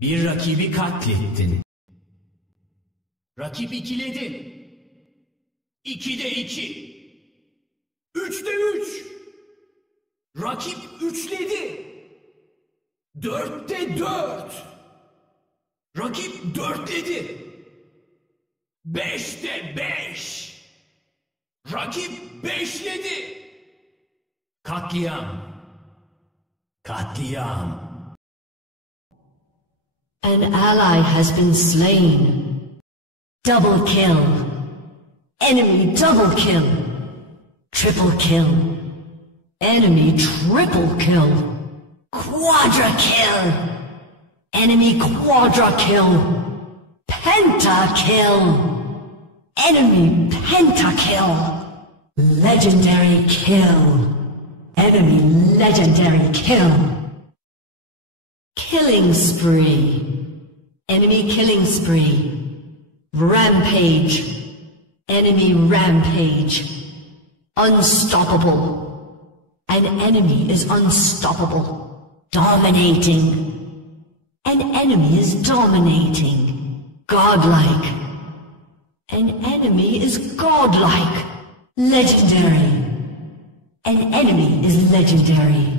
Bir rakibi katlettin. Rakip ikiledi. 2'de 2. 3'te 3. Rakip üçledi. 4'te 4. Rakip dörtledi. 5'te 5. Rakip beşledi. Katliam. Katliam. An ally has been slain. Double kill. Enemy double kill. Triple kill. Enemy triple kill. Quadra kill. Enemy quadra kill. Penta kill. Enemy penta kill. Legendary kill. Enemy legendary kill. Killing spree. Enemy killing spree. Rampage. Enemy rampage. Unstoppable. An enemy is unstoppable. Dominating. An enemy is dominating. Godlike. An enemy is godlike. Legendary. An enemy is legendary.